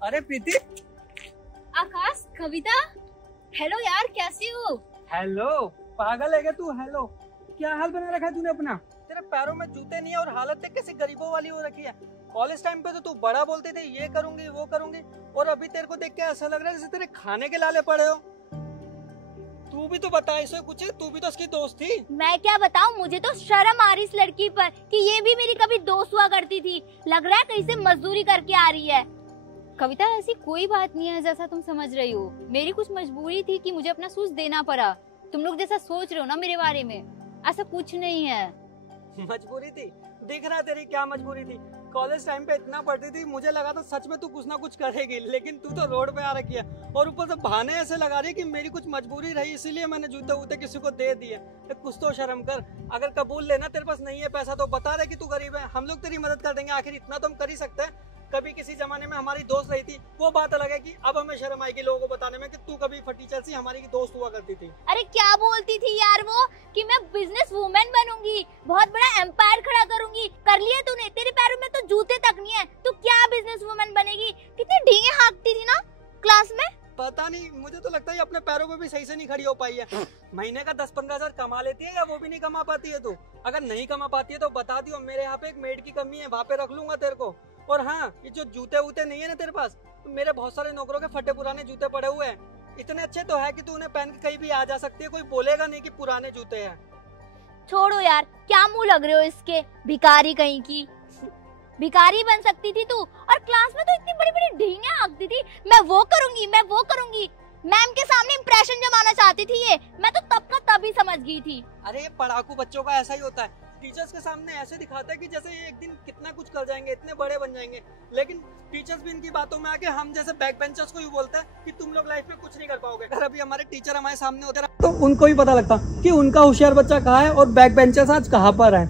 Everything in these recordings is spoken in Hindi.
अरे प्रीति। आकाश, कविता, हेलो यार, कैसी हो? हेलो, पागल है क्या तू? हेलो, क्या हाल बना रखा है तूने अपना? तेरे पैरों में जूते नहीं है और हालत देख कैसे गरीबों वाली हो रखी है। कॉलेज टाइम पे तो तू बड़ा बोलते थे, ये करूंगी वो करूंगी, और अभी तेरे को देख के ऐसा लग रहा है जैसे तेरे खाने के लाले पड़े हो। तू भी तो बता इसे कुछ, तू भी तो उसकी दोस्त थी। मैं क्या बताऊं, मुझे तो शर्म आ रही इस लड़की पर कि ये भी मेरी कभी दोस्त हुआ करती थी। लग रहा है कहीं से मजदूरी करके आ रही है। कविता, ऐसी कोई बात नहीं है जैसा तुम समझ रही हो। मेरी कुछ मजबूरी थी कि मुझे अपना शूज देना पड़ा। तुम लोग जैसा सोच रहे हो ना मेरे बारे में, ऐसा कुछ नहीं है। मजबूरी थी? दिख रहा है तेरी क्या मजबूरी थी। कॉलेज टाइम पे इतना पढ़ती थी, मुझे लगा था सच में तू कुछ ना कुछ करेगी, लेकिन तू तो रोड पे आ रखी है और ऊपर से बहाने ऐसे लगा रही है कि मेरी कुछ मजबूरी रही इसीलिए मैंने जूते वूते किसी को दे दिए। कुछ तो शर्म कर। अगर कबूल लेना तेरे पास नहीं है पैसा तो बता रहे कि तू गरीब है, हम लोग तेरी मदद कर देंगे। आखिर इतना तो हम कर ही सकते हैं। कभी किसी जमाने में हमारी दोस्त रही थी, वो बात अलग है कि अब हमें शर्म आएगी लोगों को बताने में कि तू कभी टीचर सी हमारी दोस्त हुआ करती थी। अरे क्या बोलती थी यार वो कि मैं बिजनेस वुमेन बनूंगी, बहुत बड़ा एम्पायर खड़ा करूंगी। कर लिया तूने? तेरे पैरों में तो जूते तक नहीं है, तू क्या बिजनेस वुमेन बनेगी? कितनी ढींगे हाँकती थी ना क्लास में। पता नहीं, मुझे तो लगता है अपने पैरों पे भी सही से नहीं खड़ी हो पाई है। महीने का 10-15 हजार कमा लेती है या वो भी नहीं कमा पाती है तू? अगर नहीं कमा पाती है तो बता दियो, मेरे यहाँ पे एक मेड की कमी है, वहाँ पे रख लूंगा तेरे को। और हाँ, ये जो जूते वूते नहीं है ना तेरे पास, तो मेरे बहुत सारे नौकरों के फटे पुराने जूते पड़े हुए हैं। इतने अच्छे तो है कि तू उन्हें पहन के कहीं भी आ जा सकती है, कोई बोलेगा नहीं कि पुराने जूते हैं। छोड़ो यार, क्या मुंह लग रहे हो इसके, भिखारी कहीं की। भिखारी बन सकती थी तू, और क्लास में तो इतनी बड़ी बड़ी ढींगे हाँकती थी, मैं वो करूंगी मैं वो करूंगी। मैम के सामने इंप्रेशन जमाना चाहती थी ये। मैं तो तब का तभी समझ गई थी। अरे ये पढ़ाकू बच्चों का ऐसा ही होता है, टीचर्स के सामने ऐसे दिखाता है कि जैसे ये एक दिन कितना कुछ कर जाएंगे, इतने बड़े बन जाएंगे, लेकिन टीचर्स भी इनकी बातों में आके हम जैसे बैक बेंचर्स को ही बोलता है कि तुम लोग लाइफ में कुछ नहीं कर पाओगे। अगर अभी हमारे टीचर हमारे सामने होते तो उनको ही पता लगता कि उनका होशियार बच्चा कहाँ है और बैक बेंचर्स आज कहाँ पर है।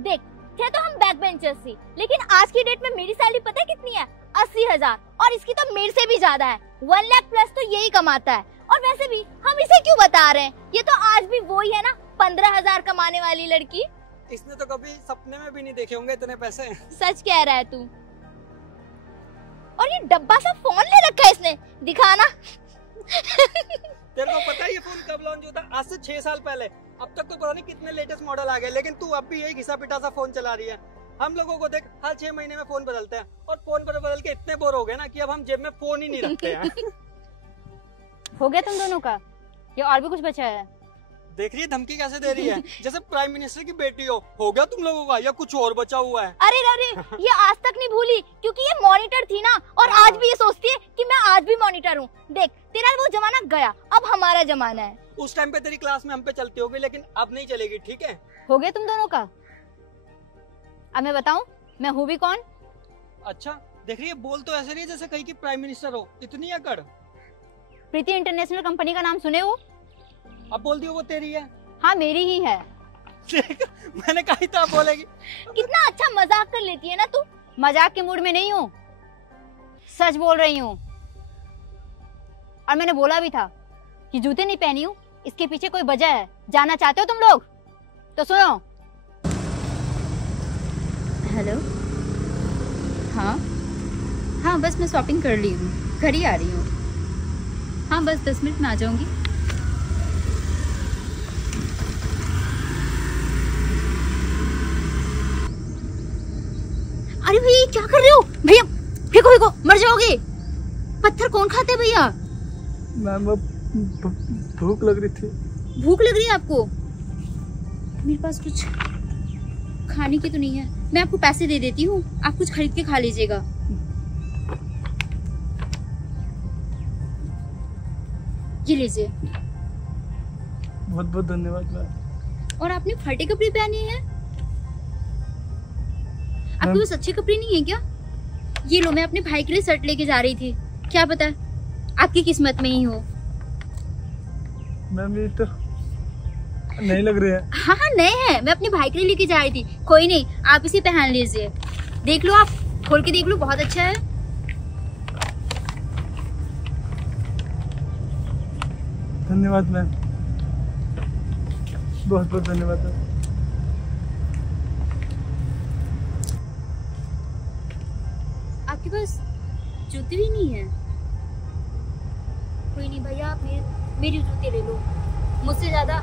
देख, थे तो हम बैक बेंचर्स थी, लेकिन आज की डेट में मेरी सैलरी पता है कितनी है? 80,000, और इसकी तो मेरे से भी ज्यादा है। 1 लाख प्लस तो यही कमाता है। और वैसे भी हम इसे क्यों बता रहे हैं, ये तो आज भी वही है ना, 15,000 कमाने वाली लड़की। इसने तो कभी सपने में भी नहीं देखे होंगे इतने पैसे। सच कह रहा है तू। और ये डब्बा सा फोन ले रखा है इसने, दिखाना। तेरे को पता है ये फोन कब लॉन्च हुआ था? आज से 6 साल पहले। अब तक तो पता नहीं कितने लेटेस्ट मॉडल आ गए, लेकिन तू अब भी यही घिसा पिटा सा फोन चला रही है। हम लोगों को देख, हर 6 महीने में फोन बदलते हैं, और फोन पर बदल के इतने बोर हो गए ना कि अब हम जेब में फोन ही नहीं रखते हैं। हो गया तुम दोनों का, या और भी कुछ बचा है? देख रही है धमकी कैसे दे रही है, जैसे प्राइम मिनिस्टर की बेटी हो गया तुम लोगों का, या कुछ और बचा हुआ है? अरे अरे, ये आज तक नहीं भूली, क्योंकि ये मॉनिटर थी ना, और आज भी ये सोचती है कि मैं आज भी मॉनिटर हूँ। देख, तेरा वो जमाना गया, अब हमारा जमाना है। उस टाइम पे तेरी क्लास में हम पे चलती होगी, लेकिन अब नहीं चलेगी, ठीक है? हो गया तुम दोनों का। अब मैं बताऊं मैं हूँ भी कौन? अच्छा, देख रही है, बोल तो ऐसे रही है जैसे कहीं की प्राइम मिनिस्टर हो। इतनी अकड़। प्रीति इंटरनेशनल कंपनी का नाम सुने हो? अब बोल दियो वो तेरी है। हाँ, मेरी ही है। मैंने कहा था बोलेगी। कितना अच्छा मजाक कर लेती है ना तू। मजाक के मूड में नहीं हूँ, सच बोल रही हूँ। और मैंने बोला भी था कि जूते नहीं पहनी हूँ, इसके पीछे कोई वजह है। जानना चाहते हो तुम लोग? तो सुनो। हेलो, हाँ हाँ, बस मैं शॉपिंग कर ली हूँ, घर ही आ रही हूँ। हाँ, बस 10 मिनट में आ जाऊंगी। अरे भैया, क्या कर रहे हो? भैया फेंको फेंको, मर जाओगे। पत्थर कौन खाते हैं भैया? मैम, भूख लग रही थी। भूख लग रही है आपको? मेरे पास कुछ खाने की तो नहीं है, मैं आपको पैसे दे देती हूँ, आप कुछ खरीद के खा लीजिएगा। ये लीजिए। बहुत बहुत धन्यवाद मैम। और आपने फटे कपड़े पहने हैं, आपके पास अच्छे कपड़े नहीं है क्या? ये लो, मैं अपने भाई के लिए शर्ट लेके जा रही थी, क्या पता आपकी किस्मत में ही हो। मैम, ये तो नहीं लग रहे हैं। हाँ हाँ, नए हैं, मैं अपने भाई के लिए लेके जा रही थी। कोई नहीं, आप इसे पहन लीजिए। देख लो, आप खोल के देख लो, बहुत अच्छा है। धन्यवाद मैम, बहुत बहुत धन्यवाद। आपके पास जूते भी नहीं है। कोई नहीं भैया, आप मेरी जूते ले लो, मुझसे ज्यादा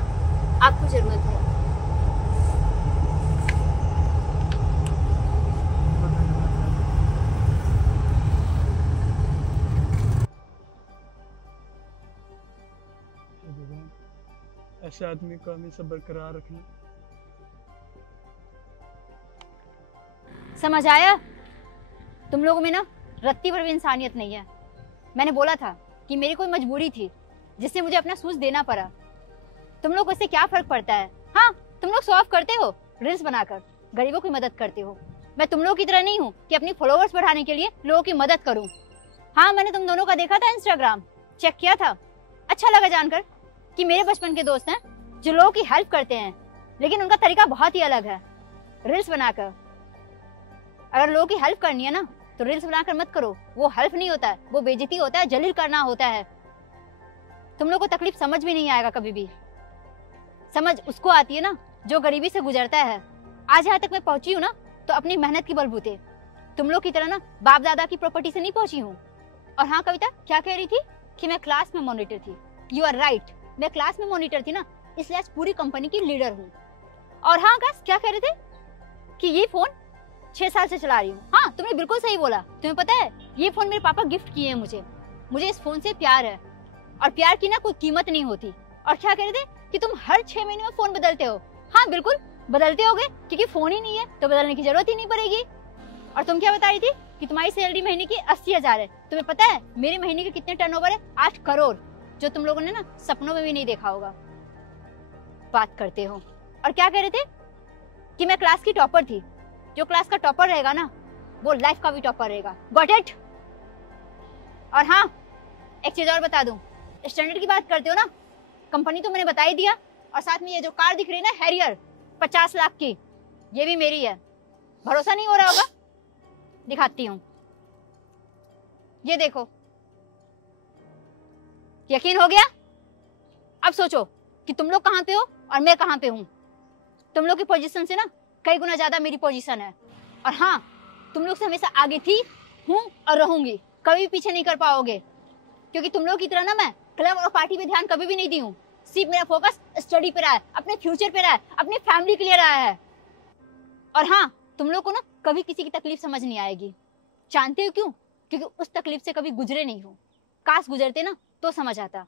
आपको जरूरत है। ऐसे आदमी को हमेशा बरकरार रखना। समझ आया? तुम लोगों में ना रत्ती भर भी इंसानियत नहीं है। मैंने बोला था कि मेरी कोई मजबूरी थी जिससे मुझे अपना सूज देना पड़ा। तुम लोग को इससे क्या फर्क पड़ता है? हाँ, तुम लोग शो ऑफ करते हो, रील्स बनाकर गरीबों की मदद करते हो। मैं तुम लोग की तरह नहीं हूँ कि अपनी फॉलोअर्स बढ़ाने के लिए लोगों की मदद करूँ। हाँ, मैंने तुम दोनों का देखा था, इंस्टाग्राम चेक किया था। अच्छा लगा जानकर कि मेरे बचपन के दोस्त हैं जो लोगों की हेल्प करते हैं, लेकिन उनका तरीका बहुत ही अलग है, रील्स बनाकर। अगर लोगों की हेल्प करनी है ना तो रील्स बनाकर मत करो, वो हेल्प नहीं होता है, वो बेइज्जती होता है, जलील करना होता है। तुम लोग को तकलीफ समझ भी नहीं आएगा कभी भी। समझ उसको आती है ना जो गरीबी से गुजरता है। आज यहाँ तक मैं पहुंची हूँ ना तो अपनी मेहनत की बलबूते। तुम लोग की तरह ना बाप दादा की प्रॉपर्टी से नहीं पहुंची हूँ। और हाँ कविता, क्या कह रही थी कि मैं क्लास में मॉनिटर थी? यू आर राइट, मैं क्लास में मॉनिटर थी ना, इसलिए आज पूरी कंपनी की लीडर हूँ। और हाँ गाइस, क्या कह रहे थे कि ये फोन 6 साल से चला रही हूँ। हाँ, तुमने बिल्कुल सही बोला। तुम्हें पता है ये फोन मेरे पापा गिफ्ट किए हैं मुझे इस फोन से प्यार है, और प्यार की ना कोई कीमत नहीं होती। और क्या कह रहे थे कि तुम हर 6 महीने में फोन बदलते हो। हाँ बिल्कुल बदलते होगे, क्योंकि फोन ही नहीं है तो बदलने की जरूरत ही नहीं पड़ेगी। और तुम क्या बता रही थी कि तुम्हारी सैलरी महीने की 80,000 है। तुम्हें पता है मेरे महीने के कितने टर्नओवर है? 8 करोड़, जो तुम लोगों ने ना सपनों में भी नहीं देखा होगा। बात करते हो। और क्या कह रहे थे कि मैं क्लास की टॉपर थी। जो क्लास का टॉपर रहेगा ना वो लाइफ का भी टॉपर रहेगा। Got it? और हाँ, एक चीज और बता दूं, स्टैंडर्ड की बात करते हो ना, कंपनी तो मैंने बता ही दिया। और साथ में ये जो कार दिख रही है ना, हैरियर 50 लाख की, ये भी मेरी है। भरोसा नहीं हो रहा होगा, दिखाती हूँ, ये देखो। यकीन हो गया? अब सोचो कि तुम लोग कहाँ पे हो और मैं कहाँ पे हूँ। तुम लोग की पोजीशन से ना कई गुना ज्यादा मेरी पोजीशन है। और हाँ, तुम लोग से हमेशा आगे थी, हूँ और रहूंगी, कभी भी पीछे नहीं कर पाओगे। क्योंकि तुम लोग की तरह ना मैं क्लब और पार्टी पे ध्यान कभी भी नहीं दी हूँ। सिर्फ मेरा फोकस स्टडी पे रहा है, अपने फ्यूचर पे रहा है, अपनी फैमिली के लिए रहा है। और हाँ, तुम लोग को ना कभी किसी की तकलीफ समझ नहीं आएगी। जानते हो क्यों? क्योंकि उस तकलीफ से कभी गुजरे नहीं हो। काश गुजरते ना तो समझ आता।